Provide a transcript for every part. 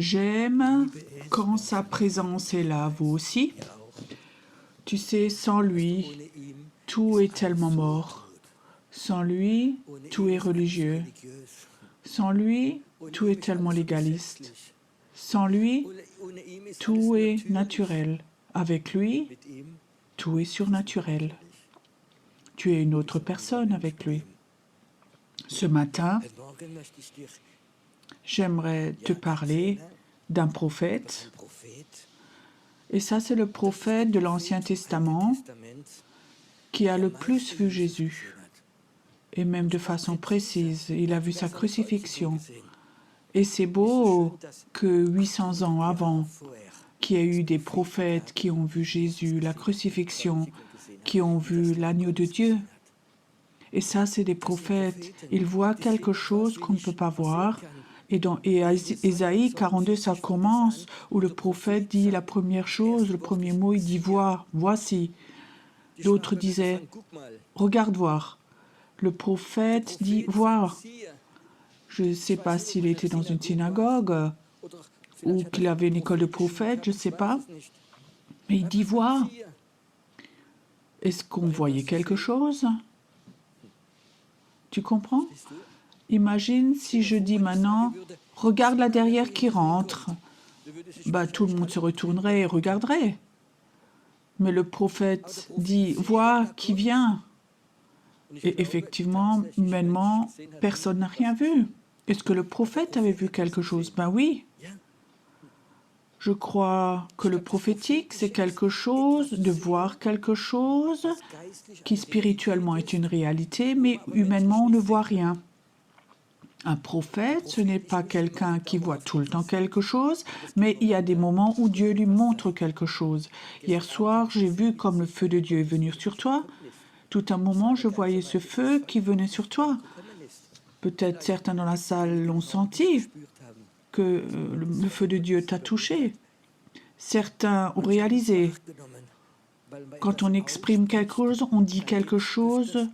J'aime quand sa présence est là, vous aussi. Tu sais, sans lui, tout est tellement mort. Sans lui, tout est religieux. Sans lui, tout est tellement légaliste. Sans lui, tout est naturel. Avec lui, tout est surnaturel. Tu es une autre personne avec lui. Ce matin, j'aimerais te parler d'un prophète. Et ça, c'est le prophète de l'Ancien Testament qui a le plus vu Jésus. Et même de façon précise, il a vu sa crucifixion. Et c'est beau que 800 ans avant, qu'il y ait eu des prophètes qui ont vu Jésus, la crucifixion, qui ont vu l'agneau de Dieu. Et ça, c'est des prophètes. Ils voient quelque chose qu'on ne peut pas voir. Et dans Ésaïe 42, ça commence, où le prophète dit la première chose, le premier mot, il dit « vois, voici ». D'autres disaient « regarde voir ». Le prophète dit « voir ». Je ne sais pas s'il était dans une synagogue ou qu'il avait une école de prophète, je ne sais pas. Mais il dit « voir ». Est-ce qu'on voyait quelque chose? Tu comprends? Imagine si je dis maintenant, regarde là derrière qui rentre. Bah, tout le monde se retournerait et regarderait. Mais le prophète dit, vois qui vient. Et effectivement, humainement, personne n'a rien vu. Est-ce que le prophète avait vu quelque chose? Ben oui. Je crois que le prophétique, c'est quelque chose, de voir quelque chose qui spirituellement est une réalité, mais humainement, on ne voit rien. Un prophète, ce n'est pas quelqu'un qui voit tout le temps quelque chose, mais il y a des moments où Dieu lui montre quelque chose. Hier soir, j'ai vu comme le feu de Dieu est venu sur toi. Tout un moment, je voyais ce feu qui venait sur toi. Peut-être certains dans la salle l'ont senti, que le feu de Dieu t'a touché. Certains ont réalisé. Quand on exprime quelque chose, on dit quelque chose.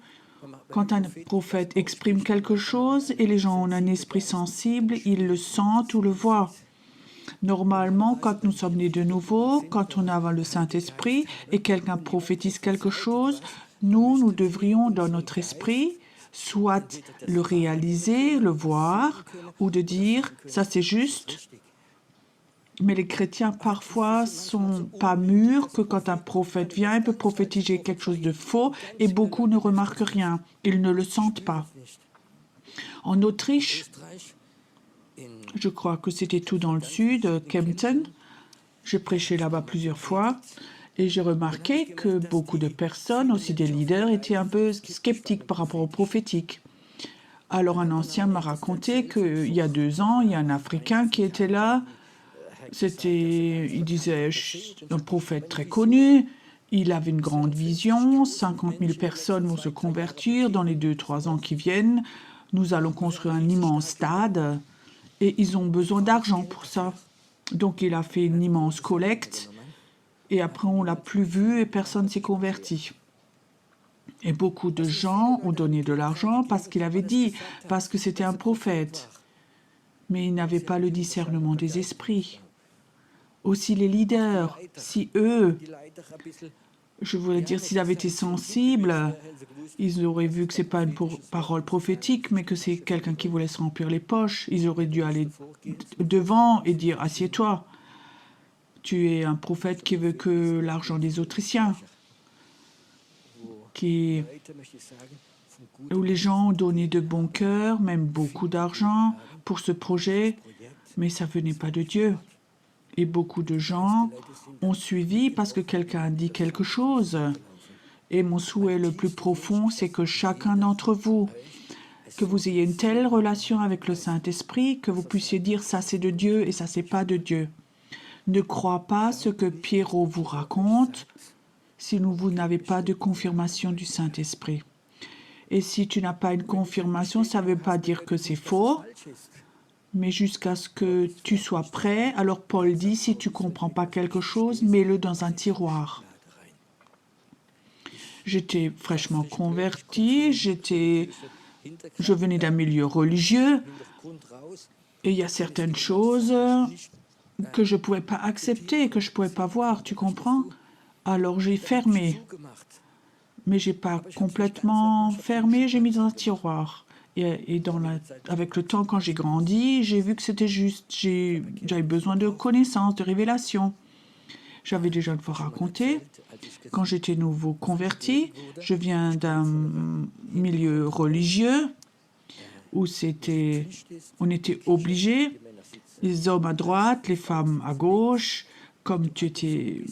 Quand un prophète exprime quelque chose et les gens ont un esprit sensible, ils le sentent ou le voient. Normalement, quand nous sommes nés de nouveau, quand on a le Saint-Esprit et quelqu'un prophétise quelque chose, nous devrions, dans notre esprit, soit le réaliser, le voir, ou de dire « ça c'est juste ». Mais les chrétiens, parfois, sont pas mûrs que quand un prophète vient, il peut prophétiser quelque chose de faux et beaucoup ne remarquent rien. Ils ne le sentent pas. En Autriche, je crois que c'était tout dans le sud, Kempten, j'ai prêché là-bas plusieurs fois et j'ai remarqué que beaucoup de personnes, aussi des leaders, étaient un peu sceptiques par rapport au prophétique. Alors un ancien m'a raconté qu'il y a 2 ans, il y a un Africain qui était là. Il disait, un prophète très connu, il avait une grande vision, 50 000 personnes vont se convertir dans les 2-3 ans qui viennent. Nous allons construire un immense stade et ils ont besoin d'argent pour ça. Donc il a fait une immense collecte et après on ne l'a plus vu et personne ne s'est converti. Et beaucoup de gens ont donné de l'argent parce qu'il avait dit, parce que c'était un prophète. Mais il n'avait pas le discernement des esprits. Aussi les leaders, si eux, je voulais dire, s'ils avaient été sensibles, ils auraient vu que ce n'est pas une parole prophétique, mais que c'est quelqu'un qui voulait se remplir les poches. Ils auraient dû aller devant et dire « assieds-toi, tu es un prophète qui veut que l'argent des Autrichiens ». Où les gens ont donné de bon cœur, même beaucoup d'argent pour ce projet, mais ça ne venait pas de Dieu. Et beaucoup de gens ont suivi parce que quelqu'un a dit quelque chose. Et mon souhait le plus profond, c'est que chacun d'entre vous que vous ayez une telle relation avec le Saint-Esprit que vous puissiez dire ça c'est de Dieu et ça c'est pas de Dieu. Ne crois pas ce que Pierrot vous raconte si vous n'avez pas de confirmation du Saint-Esprit. Et si tu n'as pas une confirmation, ça ne veut pas dire que c'est faux, mais jusqu'à ce que tu sois prêt. Alors Paul dit, si tu ne comprends pas quelque chose, mets-le dans un tiroir. J'étais fraîchement converti, je venais d'un milieu religieux, et il y a certaines choses que je ne pouvais pas accepter, que je ne pouvais pas voir, tu comprends? Alors j'ai fermé. Mais je n'ai pas complètement fermé, j'ai mis dans un tiroir. Et avec le temps, quand j'ai grandi, j'ai vu que c'était juste. J'avais besoin de connaissances, de révélations. J'avais déjà une fois raconté, quand j'étais nouveau converti, je viens d'un milieu religieux où on était obligés, les hommes à droite, les femmes à gauche, comme tu étais.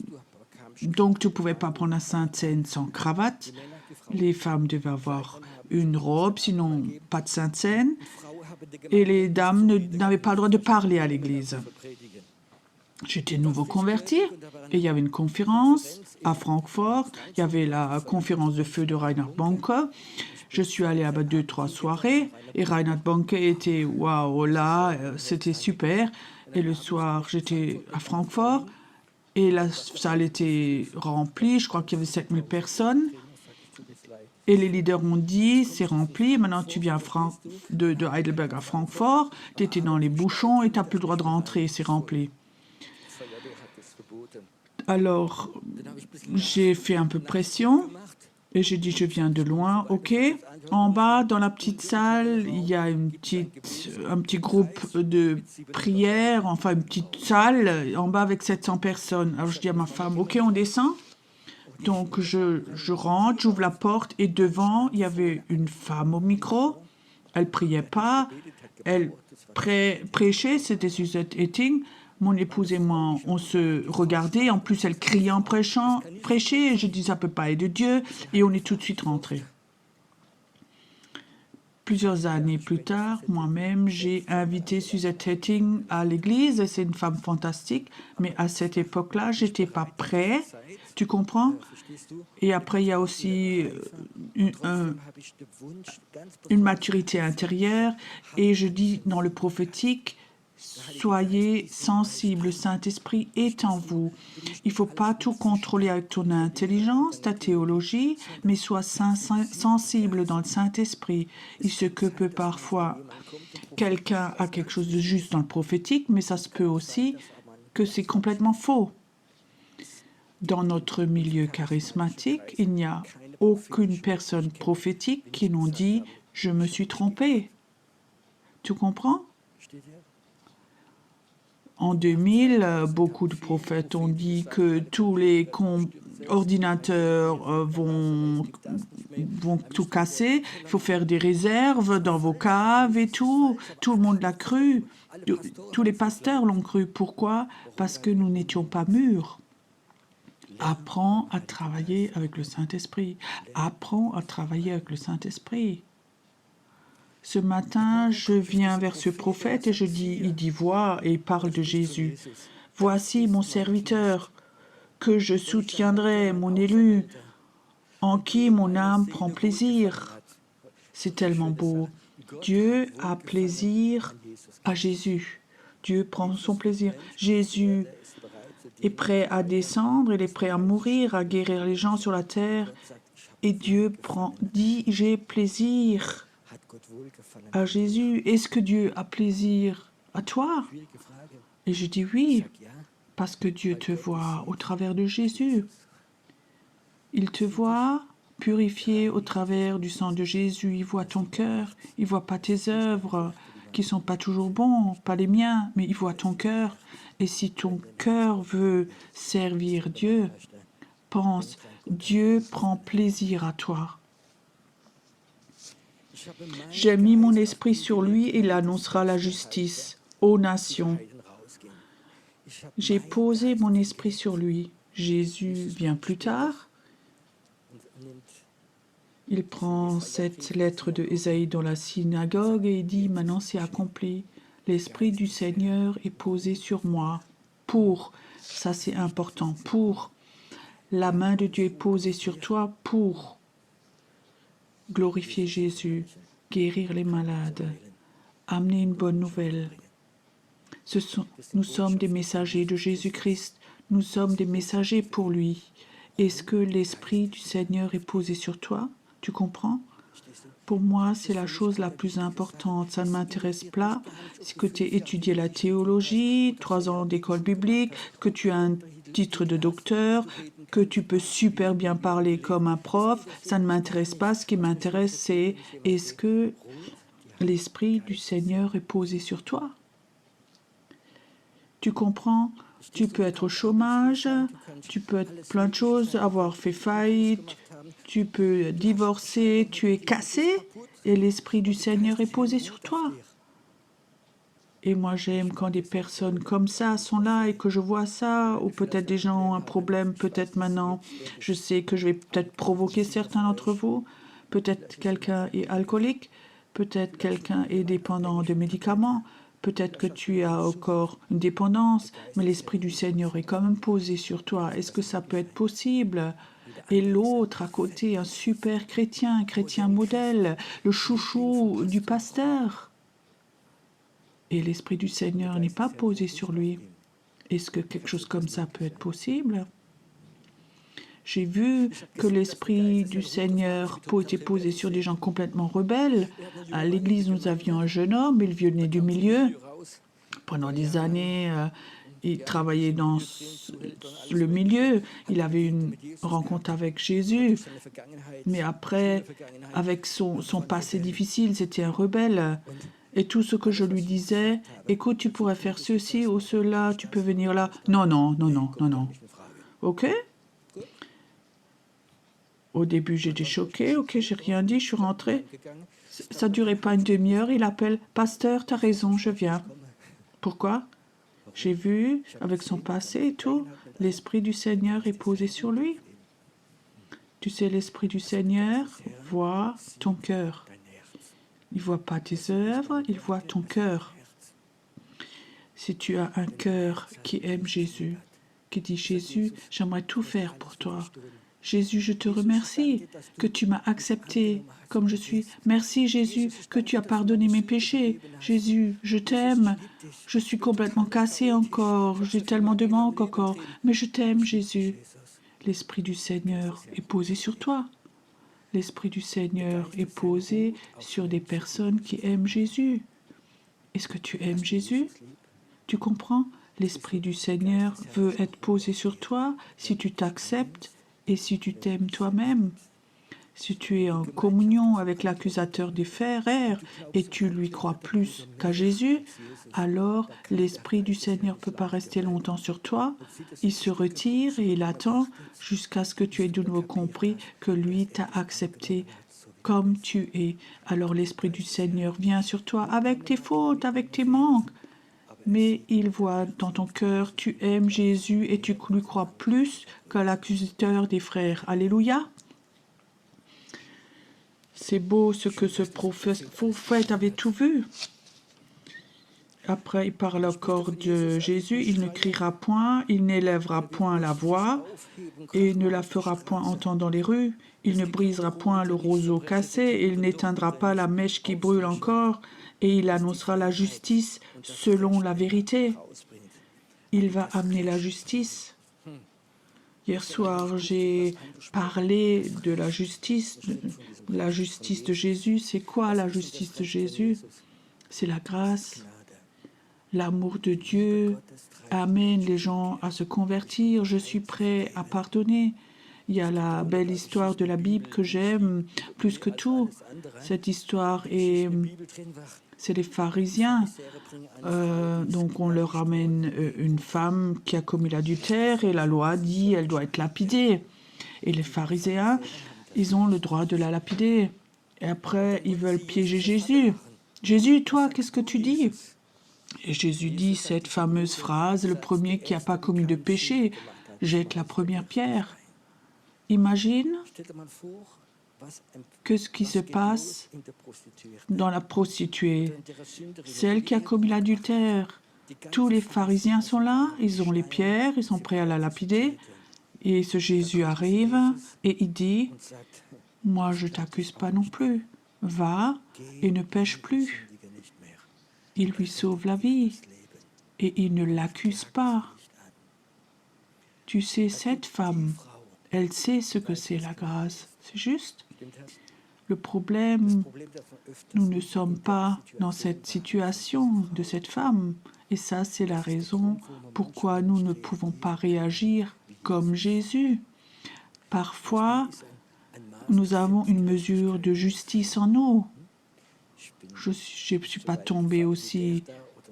Donc, tu ne pouvais pas prendre la Sainte Seine sans cravate. Les femmes devaient avoir une robe, sinon pas de Sainte Seine. Et les dames n'avaient pas le droit de parler à l'église. J'étais nouveau converti et il y avait une conférence à Francfort. Il y avait la conférence de feu de Reinhard Bonke. Je suis allée à 2-3 soirées et Reinhard Bonke était waouh là, c'était super. Et le soir, j'étais à Francfort. Et la salle était remplie, je crois qu'il y avait 7000 personnes. Et les leaders ont dit, c'est rempli, maintenant tu viens de Heidelberg à Francfort, tu étais dans les bouchons et tu n'as plus le droit de rentrer, c'est rempli. Alors, j'ai fait un peu pression et j'ai dit, je viens de loin, ok. En bas, dans la petite salle, il y a un petit groupe de prière, enfin une petite salle en bas avec 700 personnes. Alors je dis à ma femme, ok, on descend. Donc je rentre, j'ouvre la porte et devant, il y avait une femme au micro. Elle priait pas, elle prêchait, c'était Suzette Etting. Mon épouse et moi, on se regardait. En plus, elle criait en prêchait. Je dis, ça peut pas être de Dieu. Et on est tout de suite rentrés. Plusieurs années plus tard, moi-même, j'ai invité Suzette Etting à l'église. C'est une femme fantastique. Mais à cette époque-là, j'étais pas prêt. Tu comprends? Et après, il y a aussi une maturité intérieure. Et je dis dans le prophétique, soyez sensibles, le Saint-Esprit est en vous. Il ne faut pas tout contrôler avec ton intelligence, ta théologie, mais sois sensible dans le Saint-Esprit. Il se peut parfois quelqu'un a quelque chose de juste dans le prophétique, mais ça se peut aussi que c'est complètement faux. Dans notre milieu charismatique, il n'y a aucune personne prophétique qui nous dit « je me suis trompé ». Tu comprends? En 2000, beaucoup de prophètes ont dit que tous les ordinateurs vont tout casser, il faut faire des réserves dans vos caves et tout. Tout le monde l'a cru. Tous les pasteurs l'ont cru. Pourquoi? Parce que nous n'étions pas mûrs. Apprends à travailler avec le Saint-Esprit. Apprends à travailler avec le Saint-Esprit. Ce matin, je viens vers ce prophète et il dit, vois, et il parle de Jésus. Voici mon serviteur, que je soutiendrai, mon élu, en qui mon âme prend plaisir. C'est tellement beau. Dieu a plaisir à Jésus. Dieu prend son plaisir. Jésus est prêt à descendre, il est prêt à mourir, à guérir les gens sur la terre. Et Dieu dit, j'ai plaisir à Jésus. Est-ce que Dieu a plaisir à toi? Et je dis oui, parce que Dieu te voit au travers de Jésus. Il te voit purifié au travers du sang de Jésus. Il voit ton cœur, il voit pas tes œuvres qui sont pas toujours bons, pas les miens, mais il voit ton cœur. Et si ton cœur veut servir Dieu, pense, Dieu prend plaisir à toi. J'ai mis mon esprit sur lui et il annoncera la justice aux nations. J'ai posé mon esprit sur lui. Jésus vient plus tard. Il prend cette lettre de Ésaïe dans la synagogue et il dit, maintenant c'est accompli. L'Esprit du Seigneur est posé sur moi. Ça c'est important, la main de Dieu est posée sur toi pour glorifier Jésus, guérir les malades, amener une bonne nouvelle. Nous sommes des messagers de Jésus-Christ, nous sommes des messagers pour lui. Est-ce que l'Esprit du Seigneur est posé sur toi? Tu comprends? Pour moi, c'est la chose la plus importante. Ça ne m'intéresse pas si que tu as étudié la théologie, 3 ans d'école biblique, que tu as un titre de docteur, que tu peux super bien parler comme un prof. Ça ne m'intéresse pas. Ce qui m'intéresse, c'est est-ce que l'Esprit du Seigneur est posé sur toi? Tu comprends? Tu peux être au chômage, tu peux être plein de choses, avoir fait faillite, tu peux divorcer, tu es cassé et l'Esprit du Seigneur est posé sur toi. Et moi, j'aime quand des personnes comme ça sont là et que je vois ça, ou peut-être des gens ont un problème, peut-être maintenant, je sais que je vais peut-être provoquer certains d'entre vous, peut-être quelqu'un est alcoolique, peut-être quelqu'un est dépendant de médicaments, peut-être que tu as encore une dépendance, mais l'Esprit du Seigneur est quand même posé sur toi. Est-ce que ça peut être possible? Et l'autre à côté, un super chrétien, un chrétien modèle, le chouchou du pasteur. Et l'Esprit du Seigneur n'est pas posé sur lui. Est-ce que quelque chose comme ça peut être possible? J'ai vu que l'Esprit du Seigneur était posé sur des gens complètement rebelles. À l'église, nous avions un jeune homme, il venait du milieu. Pendant des années, il travaillait dans le milieu. Il avait une rencontre avec Jésus. Mais après, avec son passé difficile, c'était un rebelle. Et tout ce que je lui disais, écoute, tu pourrais faire ceci ou cela, tu peux venir là. Non, non, non, non, non, non. OK? Au début, j'étais choquée. OK, j'ai rien dit, je suis rentrée. Ça ne durait pas une demi-heure. Il appelle, pasteur, tu as raison, je viens. Pourquoi? J'ai vu, avec son passé et tout, l'Esprit du Seigneur est posé sur lui. Tu sais, l'Esprit du Seigneur voit ton cœur. Il ne voit pas tes œuvres, il voit ton cœur. Si tu as un cœur qui aime Jésus, qui dit « Jésus, j'aimerais tout faire pour toi. Jésus, je te remercie que tu m'as accepté comme je suis. Merci Jésus que tu as pardonné mes péchés. Jésus, je t'aime. Je suis complètement cassé encore. J'ai tellement de manques encore. Mais je t'aime Jésus. » L'Esprit du Seigneur est posé sur toi. L'Esprit du Seigneur est posé sur des personnes qui aiment Jésus. Est-ce que tu aimes Jésus? Tu comprends? L'Esprit du Seigneur veut être posé sur toi si tu t'acceptes et si tu t'aimes toi-même. Si tu es en communion avec l'accusateur des frères et tu lui crois plus qu'à Jésus, alors l'Esprit du Seigneur ne peut pas rester longtemps sur toi. Il se retire et il attend jusqu'à ce que tu aies de nouveau compris que lui t'a accepté comme tu es. Alors l'Esprit du Seigneur vient sur toi avec tes fautes, avec tes manques. Mais il voit dans ton cœur, tu aimes Jésus et tu lui crois plus qu'à l'accusateur des frères. Alléluia. C'est beau ce que ce prophète avait tout vu. Après, il parle encore de Jésus. Il ne criera point, il n'élèvera point la voix et ne la fera point entendre dans les rues. Il ne brisera point le roseau cassé et il n'éteindra pas la mèche qui brûle encore et il annoncera la justice selon la vérité. Il va amener la justice. Hier soir, j'ai parlé de la justice de Jésus. C'est quoi la justice de Jésus? C'est la grâce, l'amour de Dieu amène les gens à se convertir. Je suis prêt à pardonner. Il y a la belle histoire de la Bible que j'aime plus que tout. Cette histoire c'est les pharisiens. Donc on leur ramène une femme qui a commis l'adultère et la loi dit elle doit être lapidée. Et les pharisiens, ils ont le droit de la lapider. Et après, ils veulent piéger Jésus. Jésus, toi, qu'est-ce que tu dis? Et Jésus dit cette fameuse phrase, le premier qui n'a pas commis de péché, jette la première pierre. Imagine Qu'est-ce qui se passe dans la prostituée, celle qui a commis l'adultère? Tous les pharisiens sont là, ils ont les pierres, ils sont prêts à la lapider. Et ce Jésus arrive et il dit, « Moi, je ne t'accuse pas non plus. Va et ne pêche plus. » Il lui sauve la vie et il ne l'accuse pas. Tu sais, cette femme, elle sait ce que c'est la grâce. C'est juste. Le problème, nous ne sommes pas dans cette situation de cette femme. Et ça, c'est la raison pourquoi nous ne pouvons pas réagir comme Jésus. Parfois, nous avons une mesure de justice en nous. Je ne suis pas tombée aussi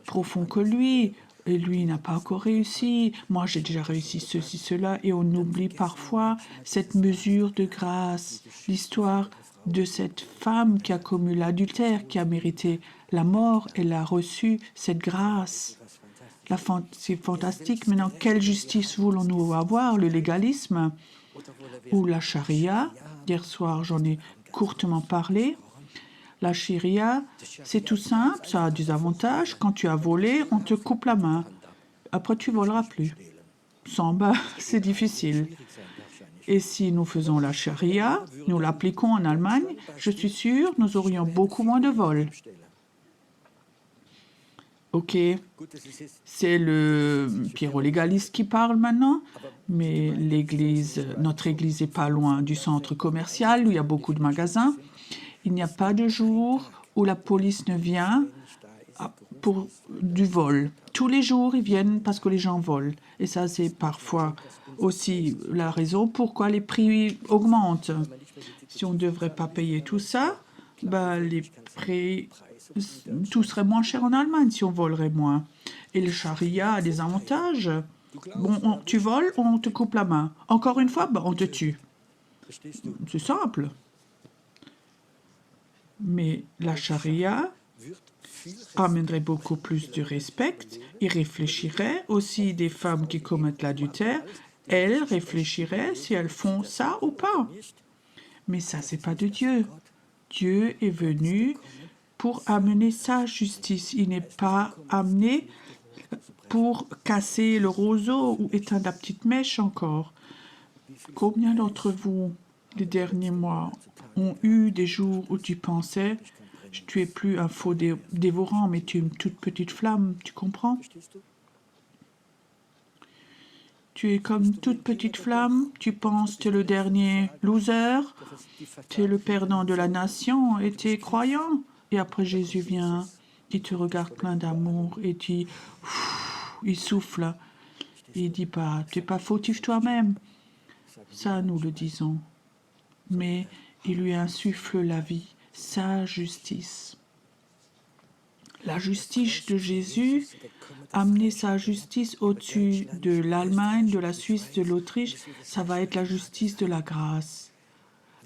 profond que lui. Et lui n'a pas encore réussi. Moi, j'ai déjà réussi ceci, cela. Et on oublie parfois cette mesure de grâce. L'histoire de cette femme qui a commis l'adultère, qui a mérité la mort, elle a reçu cette grâce. C'est fantastique. Maintenant, quelle justice voulons-nous avoir? Le légalisme ou la charia? Hier soir, j'en ai courtement parlé. La charia, c'est tout simple, ça a des avantages. Quand tu as volé, on te coupe la main. Après, tu voleras plus. Sans bas, c'est difficile. Et si nous faisons la charia, nous l'appliquons en Allemagne, je suis sûre, nous aurions beaucoup moins de vols. Ok, c'est le pyrolégaliste qui parle maintenant, mais notre église n'est pas loin du centre commercial où il y a beaucoup de magasins. Il n'y a pas de jour où la police ne vient pour du vol. Tous les jours, ils viennent parce que les gens volent. Et ça, c'est parfois aussi la raison pourquoi les prix augmentent. Si on ne devrait pas payer tout ça, les prix, tout serait moins cher en Allemagne si on volerait moins. Et le charia a des avantages. Bon, tu voles, on te coupe la main. Encore une fois, on te tue. C'est simple. Mais la charia amènerait beaucoup plus de respect et réfléchirait aussi des femmes qui commettent l'adultère. Elles réfléchiraient si elles font ça ou pas. Mais ça, c'est pas de Dieu. Dieu est venu pour amener sa justice. Il n'est pas amené pour casser le roseau ou éteindre la petite mèche encore. Combien d'entre vous, les derniers mois, ont eu des jours où tu pensais « Tu es plus un faux dévorant, mais tu es une toute petite flamme, tu comprends ?» Tu es comme une toute petite flamme, tu penses que tu es le dernier loser, tu es le perdant de la nation et tu es croyant. Et après Jésus vient, il te regarde plein d'amour et il souffle. Et il dit pas, tu n'es pas fautif toi-même. Ça, nous le disons. Mais il lui insuffle la vie, sa justice. La justice de Jésus, amener sa justice au-dessus de l'Allemagne, de la Suisse, de l'Autriche, ça va être la justice de la grâce.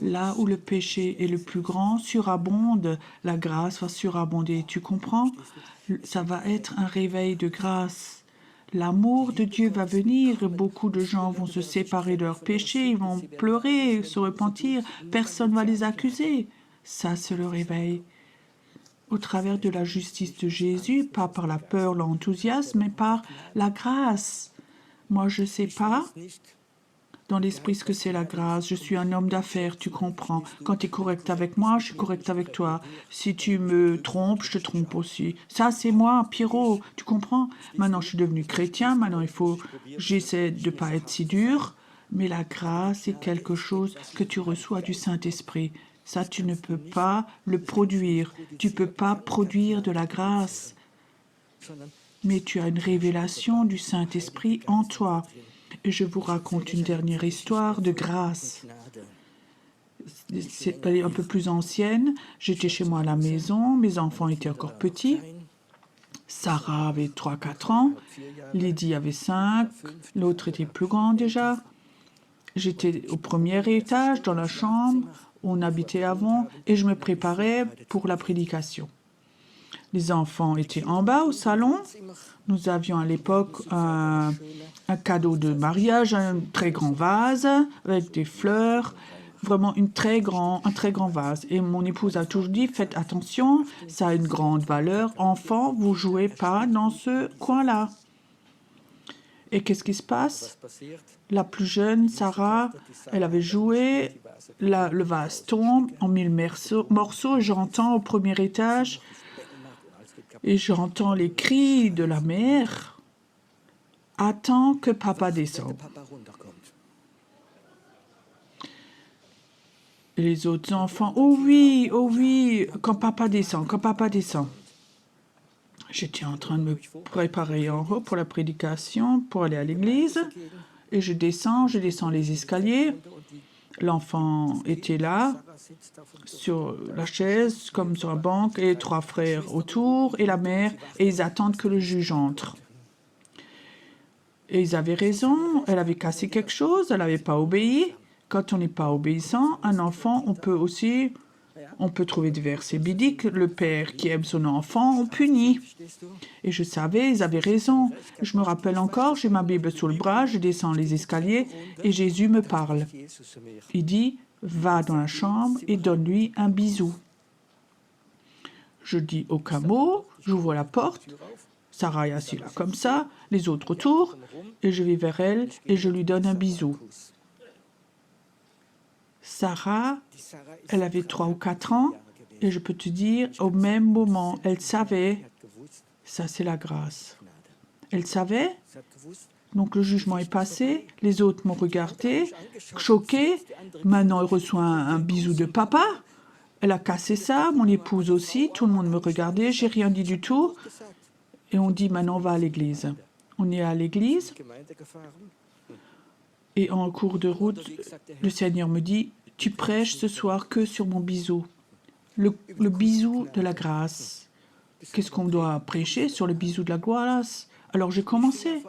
Là où le péché est le plus grand, surabonde, la grâce va surabonder. Tu comprends? Ça va être un réveil de grâce. L'amour de Dieu va venir et beaucoup de gens vont se séparer de leurs péchés, ils vont pleurer, se repentir, personne ne va les accuser. Ça, c'est le réveil. Au travers de la justice de Jésus, pas par la peur, l'enthousiasme, mais par la grâce. Moi, je ne sais pas dans l'esprit ce que c'est la grâce. Je suis un homme d'affaires, tu comprends. Quand tu es correct avec moi, je suis correct avec toi. Si tu me trompes, je te trompe aussi. Ça, c'est moi, Pierrot, tu comprends? Maintenant, je suis devenu chrétien, maintenant, j'essaie de ne pas être si dur. Mais la grâce, c'est quelque chose que tu reçois du Saint-Esprit. Ça, tu ne peux pas le produire. Tu ne peux pas produire de la grâce. Mais tu as une révélation du Saint-Esprit en toi. Et je vous raconte une dernière histoire de grâce. C'est un peu plus ancienne. J'étais chez moi à la maison. Mes enfants étaient encore petits. Sarah avait 3-4 ans. Lydie avait 5. L'autre était plus grand déjà. J'étais au premier étage, dans la chambre. On habitait avant et je me préparais pour la prédication. Les enfants étaient en bas au salon. Nous avions à l'époque un cadeau de mariage, un très grand vase avec des fleurs. vraiment un très grand vase. Et mon épouse a toujours dit, faites attention, ça a une grande valeur. Enfant, vous jouez pas dans ce coin-là. Et qu'est-ce qui se passe? La plus jeune, Sarah, elle avait joué, le vase tombe en 1000 morceaux. J'entends au premier étage et j'entends les cris de la mère. Attends que papa descende. Et les autres enfants, oh oui, quand papa descend. J'étais en train de me préparer en haut pour la prédication, pour aller à l'église. Et je descends les escaliers. L'enfant était là, sur la chaise, comme sur un banc, et les 3 frères autour, et la mère, et ils attendent que le juge entre. Et ils avaient raison, elle avait cassé quelque chose, elle n'avait pas obéi. Quand on n'est pas obéissant, un enfant, on peut trouver des versets bibliques. Le père qui aime son enfant, on punit. Et je savais, ils avaient raison. Je me rappelle encore, j'ai ma Bible sous le bras, je descends les escaliers et Jésus me parle. Il dit, va dans la chambre et donne-lui un bisou. Je dis aucun mot, j'ouvre la porte. Sarah est assise là comme ça, les autres autour, et je vais vers elle et je lui donne un bisou. Sarah, elle avait 3 ou 4 ans, et je peux te dire, au même moment, elle savait, ça c'est la grâce. Elle savait, donc le jugement est passé, les autres m'ont regardé, choqué, maintenant elle reçoit un bisou de papa, elle a cassé ça, mon épouse aussi, tout le monde me regardait, j'ai rien dit du tout, et on dit maintenant on va à l'église. On est à l'église, et en cours de route, le Seigneur me dit, tu prêches ce soir que sur mon bisou. Le bisou de la grâce. Qu'est-ce qu'on doit prêcher sur le bisou de la grâce? Alors j'ai commencé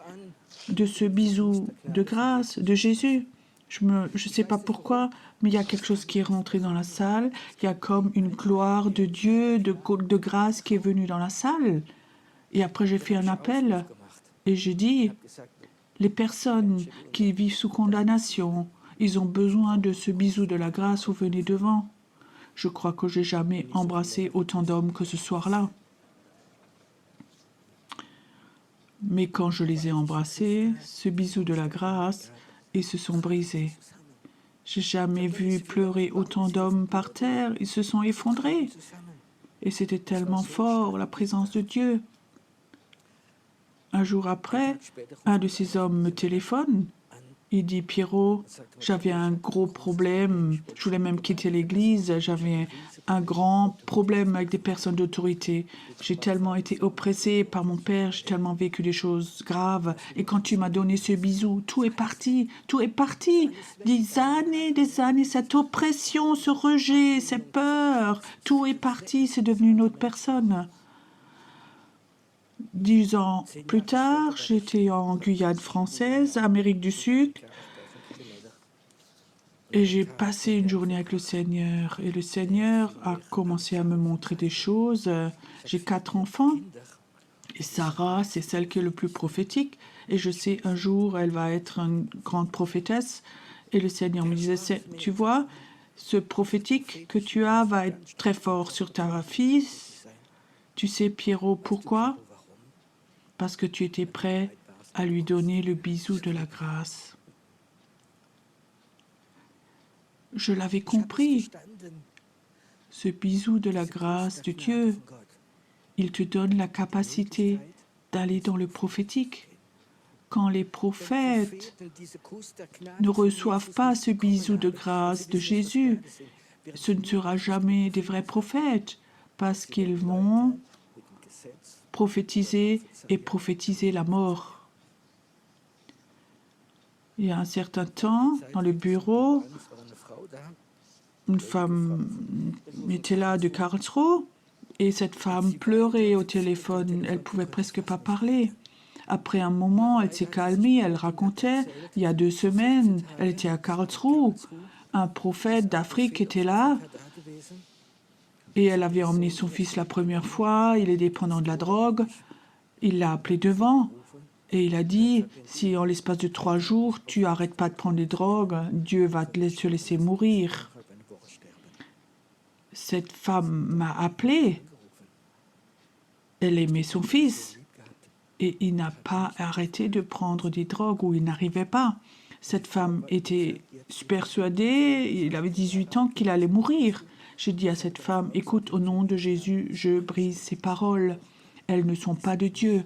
de ce bisou de grâce de Jésus. Je ne sais pas pourquoi, mais il y a quelque chose qui est rentré dans la salle. Il y a comme une gloire de Dieu, de grâce qui est venue dans la salle. Et après j'ai fait un appel et j'ai dit, les personnes qui vivent sous condamnation, ils ont besoin de ce bisou de la grâce, vous venez devant. Je crois que j'ai jamais embrassé autant d'hommes que ce soir-là. Mais quand je les ai embrassés, ce bisou de la grâce, ils se sont brisés. J'ai jamais vu pleurer autant d'hommes par terre, ils se sont effondrés. Et c'était tellement fort, la présence de Dieu. Un jour après, un de ces hommes me téléphone. Il dit, Pierrot, j'avais un gros problème, je voulais même quitter l'église, j'avais un grand problème avec des personnes d'autorité. J'ai tellement été oppressée par mon père, j'ai tellement vécu des choses graves. Et quand tu m'as donné ce bisou, tout est parti. Des années, cette oppression, ce rejet, cette peur, tout est parti, c'est devenu une autre personne. 10 ans plus tard, j'étais en Guyane française, Amérique du Sud, et j'ai passé une journée avec le Seigneur. Et le Seigneur a commencé à me montrer des choses. J'ai 4 enfants, et Sarah, c'est celle qui est le plus prophétique. Et je sais, un jour, elle va être une grande prophétesse. Et le Seigneur me disait, tu vois, ce prophétique que tu as va être très fort sur ta fille. Tu sais, Pierrot, pourquoi? Parce que tu étais prêt à lui donner le bisou de la grâce. Je l'avais compris. Ce bisou de la grâce de Dieu, il te donne la capacité d'aller dans le prophétique. Quand les prophètes ne reçoivent pas ce bisou de grâce de Jésus, ce ne sera jamais des vrais prophètes, parce qu'ils vont prophétiser et prophétiser la mort. Il y a un certain temps, dans le bureau, une femme était là de Karlsruhe et cette femme pleurait au téléphone. Elle ne pouvait presque pas parler. Après un moment, elle s'est calmée, elle racontait, il y a 2 semaines, elle était à Karlsruhe. Un prophète d'Afrique était là et elle avait emmené son fils la première fois, il est dépendant de la drogue. Il l'a appelé devant Et il a dit, si en l'espace de 3 jours, tu n'arrêtes pas de prendre des drogues, Dieu va te laisser mourir. Cette femme m'a appelé. Elle aimait son fils. Et il n'a pas arrêté de prendre des drogues ou il n'arrivait pas. Cette femme était persuadée, il avait 18 ans, qu'il allait mourir. J'ai dit à cette femme, écoute, au nom de Jésus, je brise ces paroles. Elles ne sont pas de Dieu.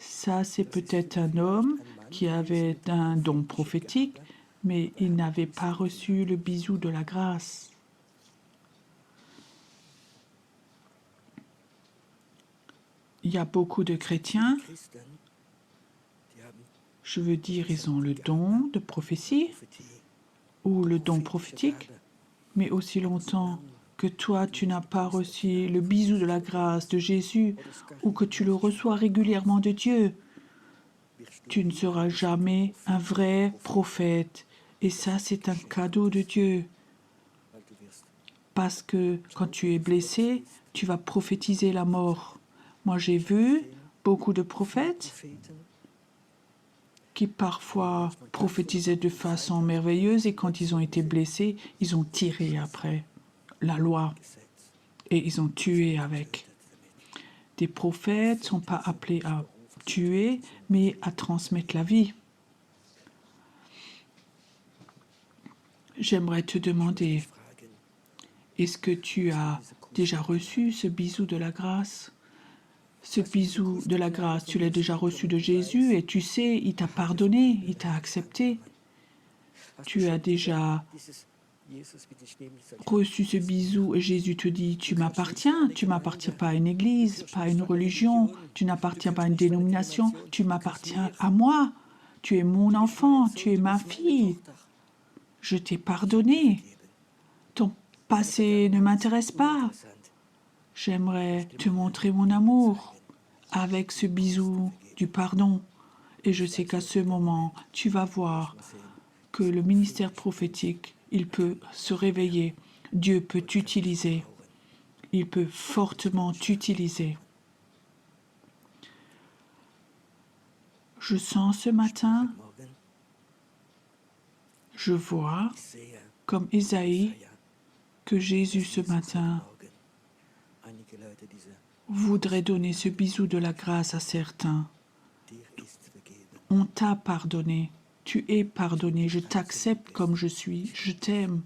Ça, c'est peut-être un homme qui avait un don prophétique, mais il n'avait pas reçu le bisou de la grâce. Il y a beaucoup de chrétiens, je veux dire, ils ont le don de prophétie ou le don prophétique, mais aussi longtemps que toi, tu n'as pas reçu le bisou de la grâce de Jésus ou que tu le reçois régulièrement de Dieu, tu ne seras jamais un vrai prophète. Et ça, c'est un cadeau de Dieu. Parce que quand tu es blessé, tu vas prophétiser la mort. Moi, j'ai vu beaucoup de prophètes qui parfois prophétisaient de façon merveilleuse et quand ils ont été blessés, ils ont tiré après la loi et ils ont tué avec. Des prophètes ne sont pas appelés à tuer, mais à transmettre la vie. J'aimerais te demander, est-ce que tu as déjà reçu ce bisou de la grâce? Ce bisou de la grâce, tu l'as déjà reçu de Jésus et tu sais, il t'a pardonné, il t'a accepté. Tu as déjà reçu ce bisou et Jésus te dit, tu m'appartiens pas à une église, pas à une religion, tu n'appartiens pas à une dénomination, tu m'appartiens à moi. Tu es mon enfant, tu es ma fille. Je t'ai pardonné. Ton passé ne m'intéresse pas. J'aimerais te montrer mon amour avec ce bisou du pardon. Et je sais qu'à ce moment, tu vas voir que le ministère prophétique, il peut se réveiller. Dieu peut t'utiliser. Il peut fortement t'utiliser. Je sens ce matin, je vois, comme Isaïe, que Jésus ce matin voudrait donner ce bisou de la grâce à certains. On t'a pardonné, tu es pardonné, je t'accepte comme je suis, je t'aime.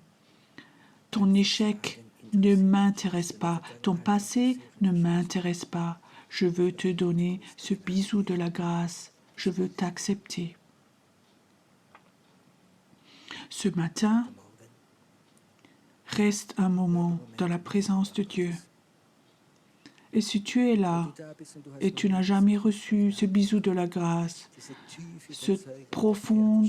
Ton échec ne m'intéresse pas, ton passé ne m'intéresse pas. Je veux te donner ce bisou de la grâce, je veux t'accepter. Ce matin, reste un moment dans la présence de Dieu. Et si tu es là et tu n'as jamais reçu ce bisou de la grâce, cette profonde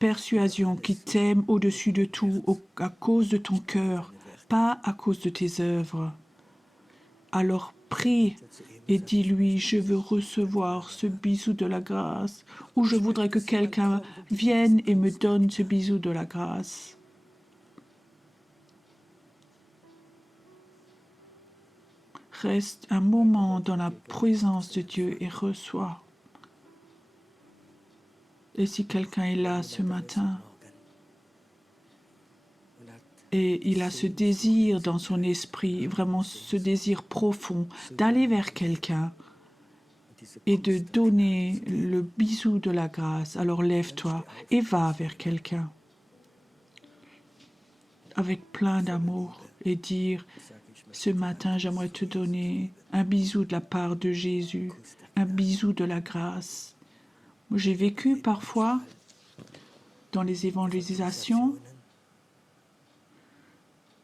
persuasion qui t'aime au-dessus de tout, à cause de ton cœur, pas à cause de tes œuvres, alors prie et dis-lui, je veux recevoir ce bisou de la grâce, ou je voudrais que quelqu'un vienne et me donne ce bisou de la grâce. Reste un moment dans la présence de Dieu et reçois. Et si quelqu'un est là ce matin et il a ce désir dans son esprit, vraiment ce désir profond d'aller vers quelqu'un et de donner le bisou de la grâce, alors lève-toi et va vers quelqu'un avec plein d'amour et dire, ce matin j'aimerais te donner un bisou de la part de Jésus, un bisou de la grâce. J'ai vécu parfois dans les évangélisations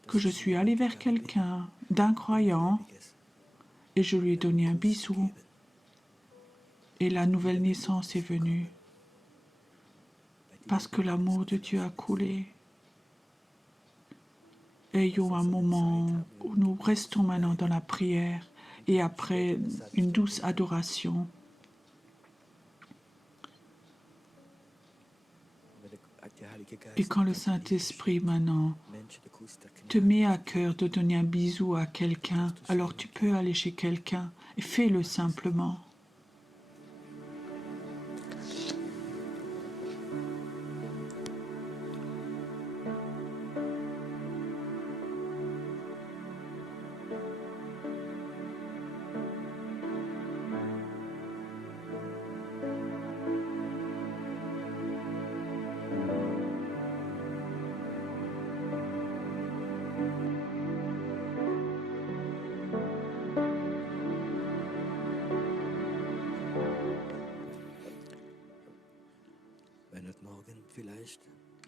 que je suis allée vers quelqu'un d'un croyant et je lui ai donné un bisou et la nouvelle naissance est venue parce que l'amour de Dieu a coulé. Ayons un moment où nous restons maintenant dans la prière et après une douce adoration. Et quand le Saint-Esprit maintenant te met à cœur de donner un bisou à quelqu'un, alors tu peux aller chez quelqu'un et fais-le simplement.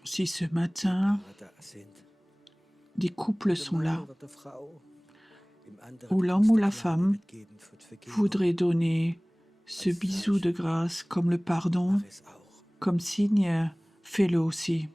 Si ce matin, des couples sont là, où l'homme ou la femme voudrait donner ce bisou de grâce comme le pardon, comme signe, fais-le aussi.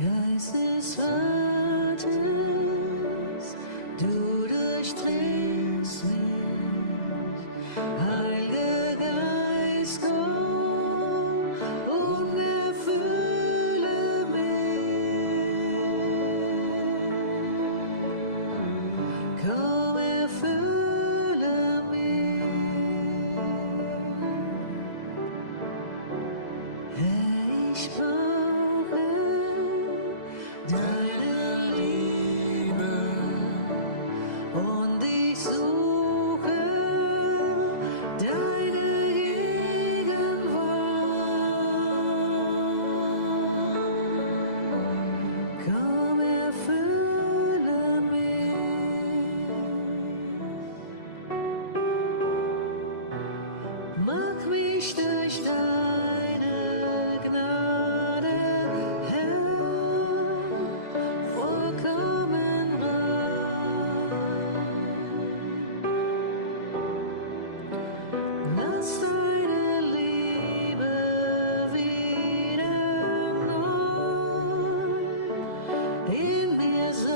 Geist des Vaters, du durchdringst mich, Heiliger Geist, komm und erfülle mich, komm, erfülle mich, Herr, ich brauche deine Liebe und ich suche deine Gegenwart. Komm, erfülle mich, mach mich durch deine Gnade, Herr, vollkommen rein. Lass deine Liebe wieder neu in mir sein.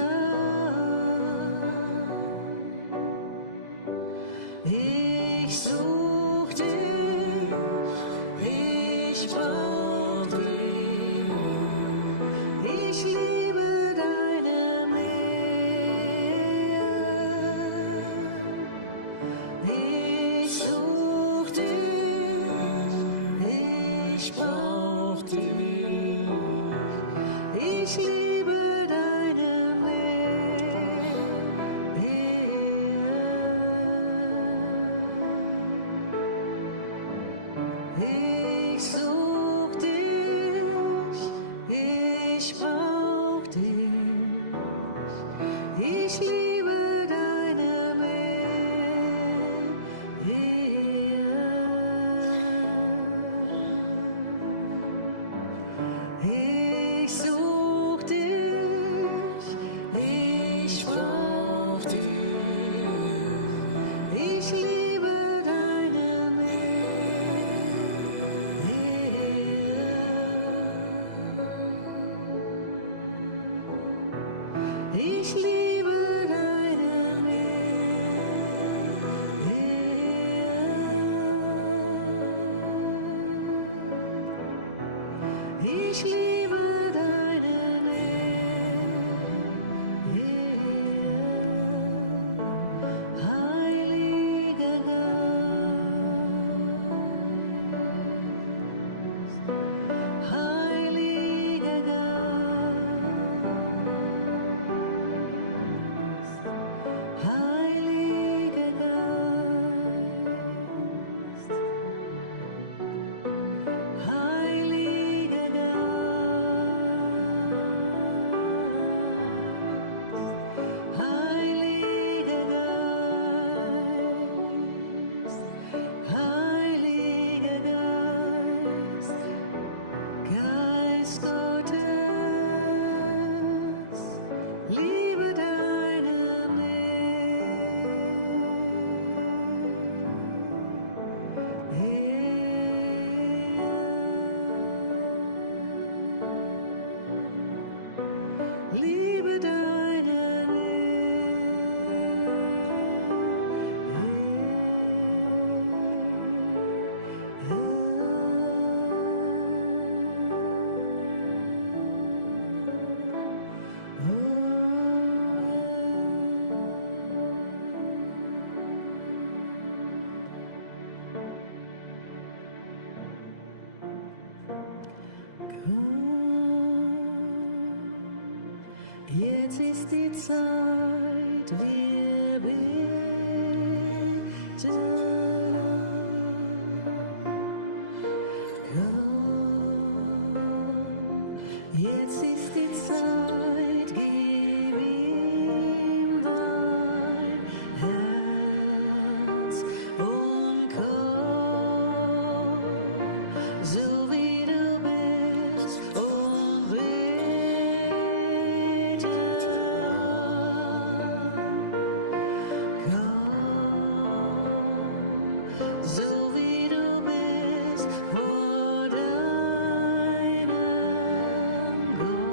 Ich such dich, ich brauch dich, ich liebe deine Nähe. Ich such dich, ich brauch dich, ich liebe deine Nähe. Ich such dich, ich brauch dich, ich liebe deine Nähe. Ich such dich, ich brauch dich, ich liebe deine Nähe. Ich liebe deine Nähe. Ich liebe deine Nähe. Heiliger Geist, Heiliger Geist, Heiliger Geist, Heiliger Geist, Heiliger Geist, Geist Gottes, liebe deine Nähe. Liebe deine Jetzt ist die Zeit, wir beten. Komm, jetzt ist die Zeit, gib ihm dein Herz und komm, so wie du bist und bete an. Komm, so wie du bist vor deinem Gott.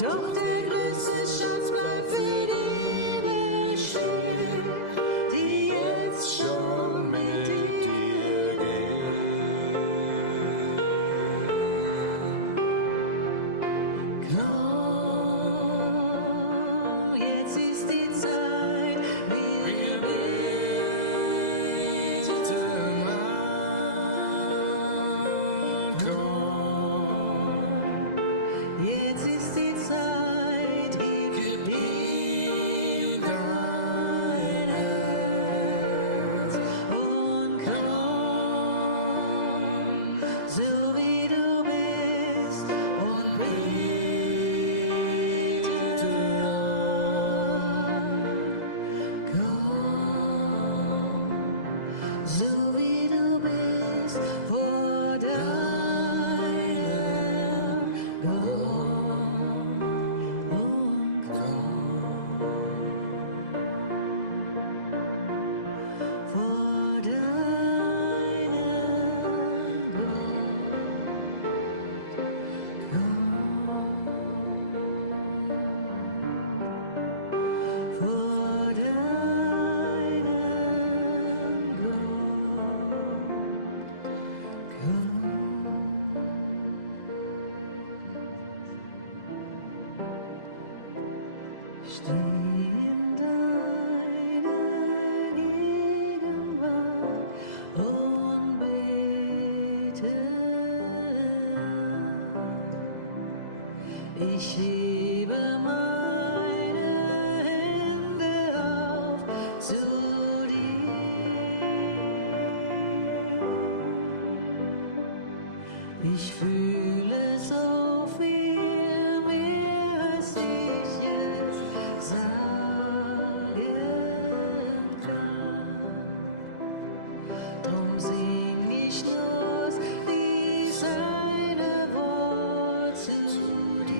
Doch der größte Schatz bleibt für die bestehen, die jetzt schon mit dir gehen. Komm, jetzt ist die Zeit, wir beten an. Komm, jetzt ist die Zeit, gib ihm dein Herz und komm, so wie du bist und bete an. Komm, so wie du bist vor deinem Gott und komm vor deinem Gott. Vor deinem Steh in deiner Gegenwart und bete. Ich hebe meine Hände auf zu dir. Ich fühle so viel mehr, als ich jetzt sagen kann. Drum sing ich bloß dies eine Wort zu dir.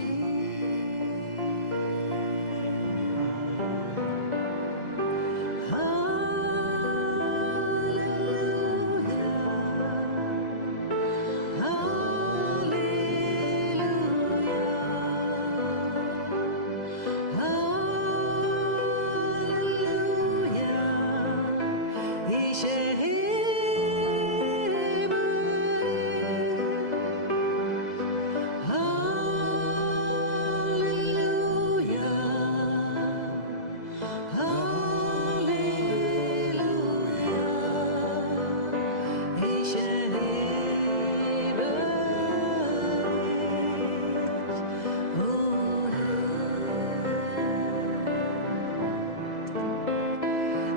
Ich erhebe Halleluja, Halleluja. Ich erhebe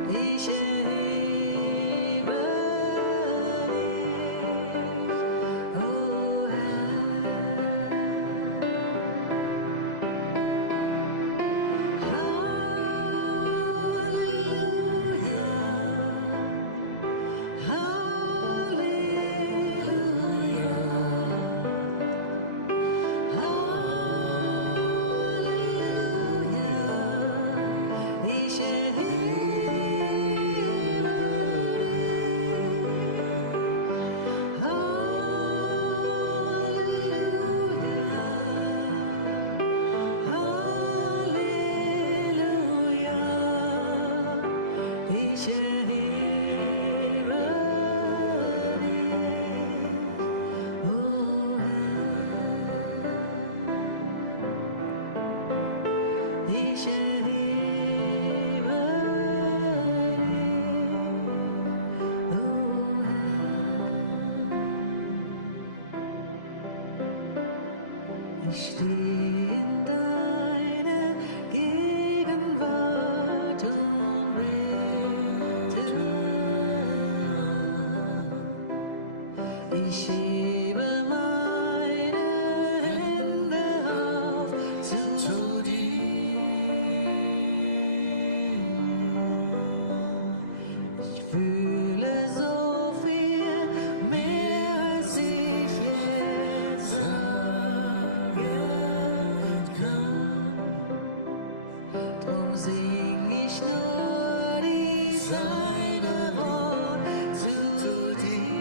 dich, ich erhebe dich, oh ich Ich erhebe dich, ich stehe in deiner Gegenwart und bete. Ich hebe meine Hände auf zu dir. Ich fühle so viel mehr, als ich jetzt sagen kann. Drum sing ich nur dies eine Wort zu dir.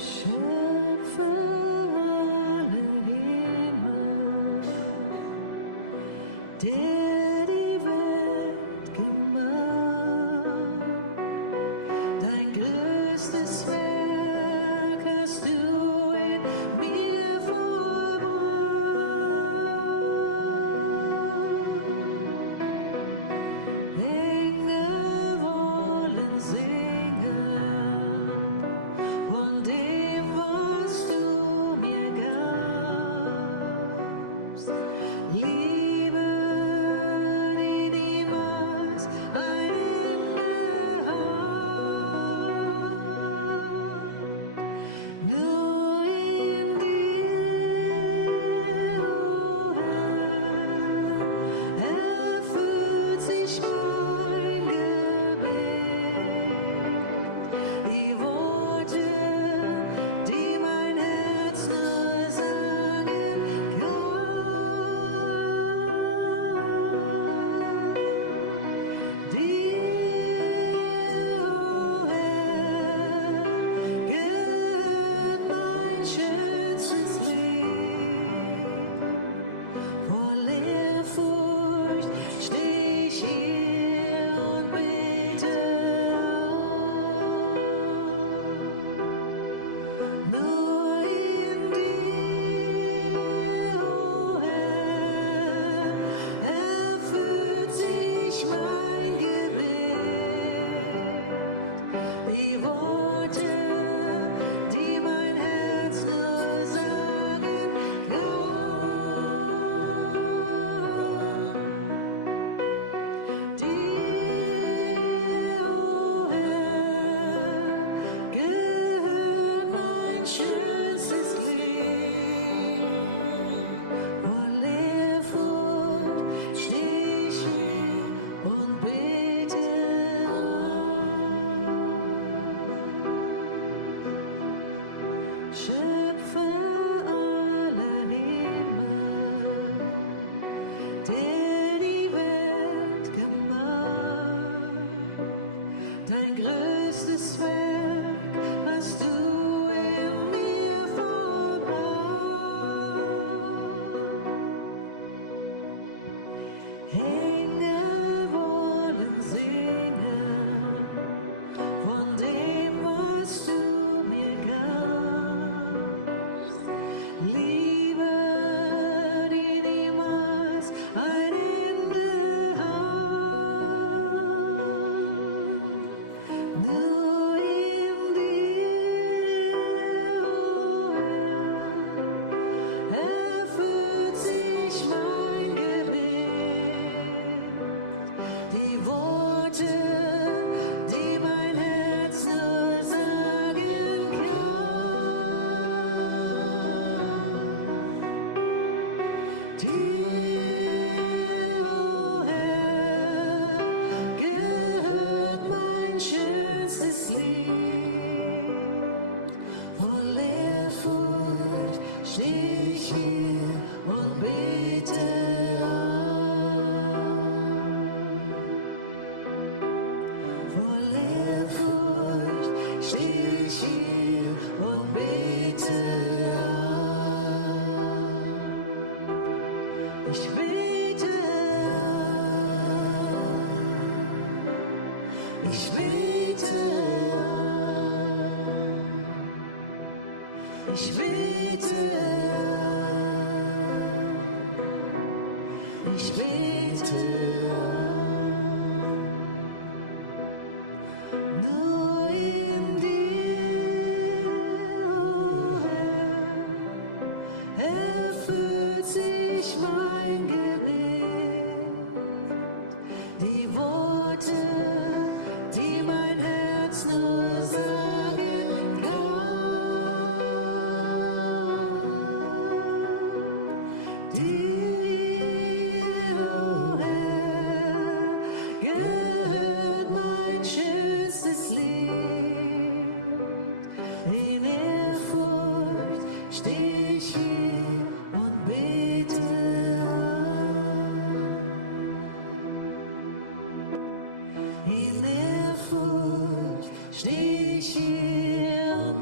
Schöpfer aller Himmel, der die Welt gemacht. Dein größtes Werk hast du in mir vollbracht. Engel wollen singen von dem, was du mir gabst. Liebe, die niemals ein Ende hat. Nur in dir, o Herr, erfüllt sich mein Gebet. Die Worte, die mein Herz nur sagen kann. Dir, o Herr, gehört mein schönstes Lied. Voll Ehrfurcht steh ich hier und bete nur in dir, o Herr, erfüllt sich mein Gebet. Die Worte, die mein Herz nur sagen kann. Dir, o Herr, gehört mein schönstes Lied. Voll Ehrfurcht steh ich hier und bete Schöpfer aller Himmel, der die Welt gemacht. Dein größtes Werk hast du in mir vollbracht. Engel wollen singen von dem, was du mir gabst. Liebe, die niemals ein Ende hat. Nur in dir, o Herr, erfüllt sich mein Gebet. Die Worte, die mein Herz nur sagen kann. Dir, o Herr, gehört mein schönstes Lied. Voll Ehrfurcht steh ich hier und bete Voll Ehrfurcht steh ich hier und bete Ich bete Ich bete Ich bete Ich bete nur in dir, o Herr, erfüllt sich mein Gebet. Die Worte, die mein Herz nur sagen kann. Dir, o Herr, gehört mein schönstes Lied. In Ehrfurcht steh ich hier und bete In Ehrfurcht steh ich hier und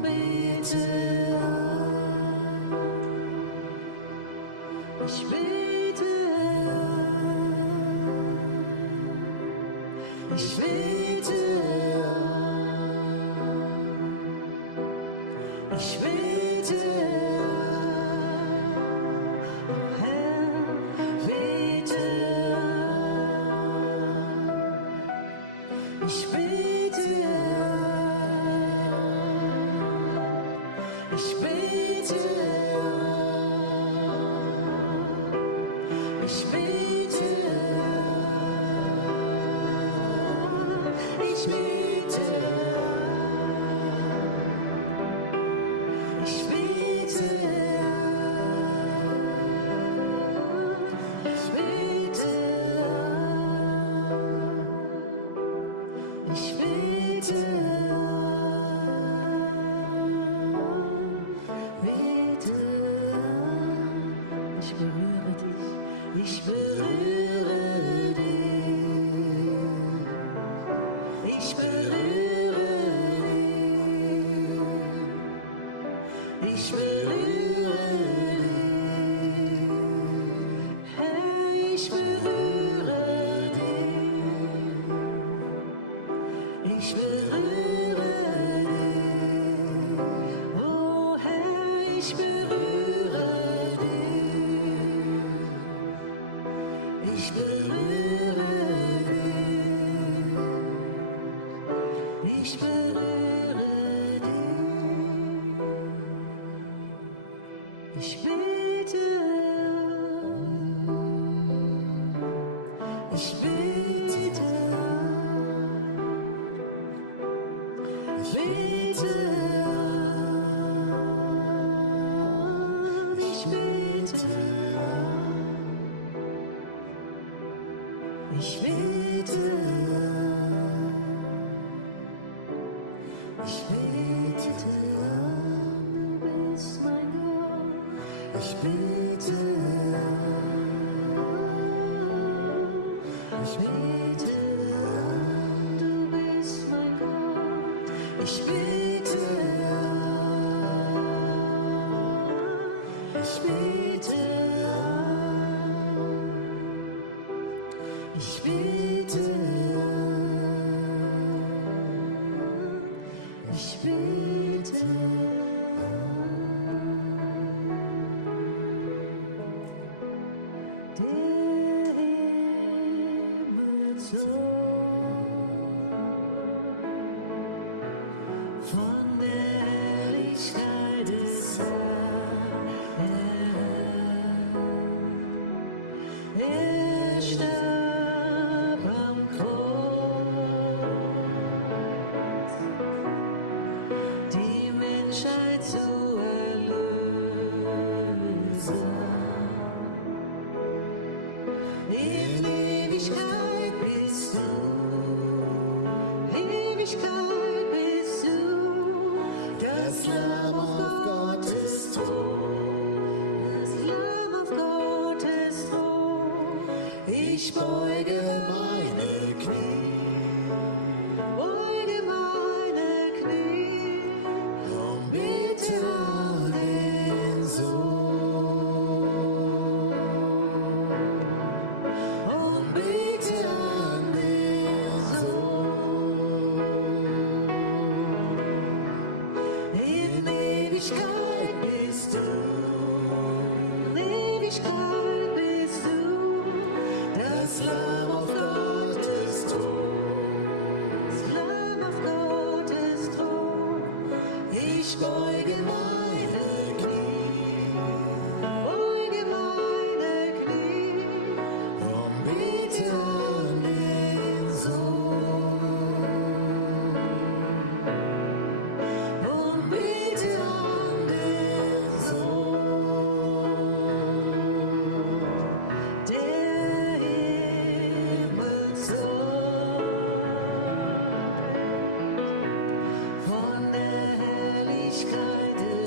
Von der Herrlichkeit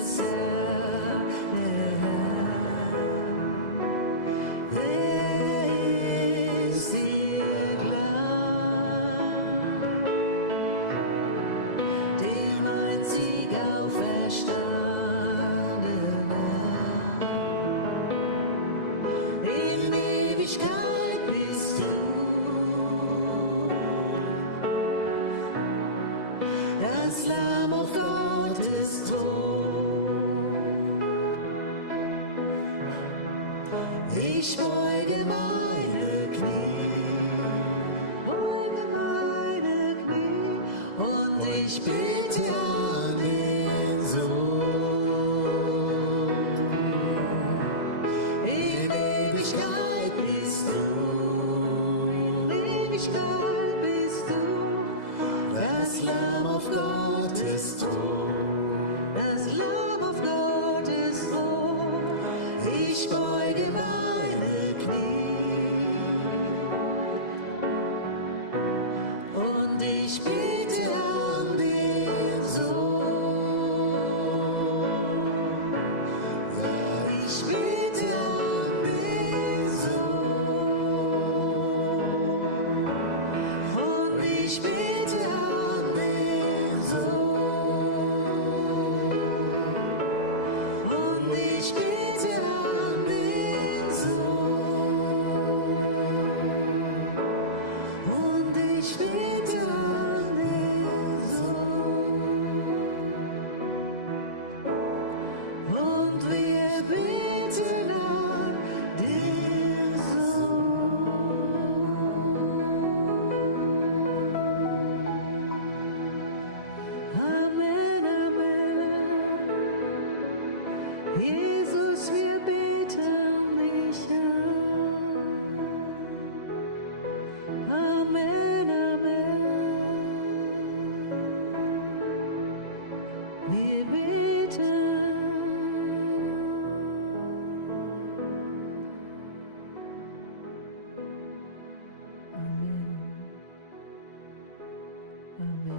Jesus, wir beten dich an. Amen, Amen. Wir beten. Amen. Amen.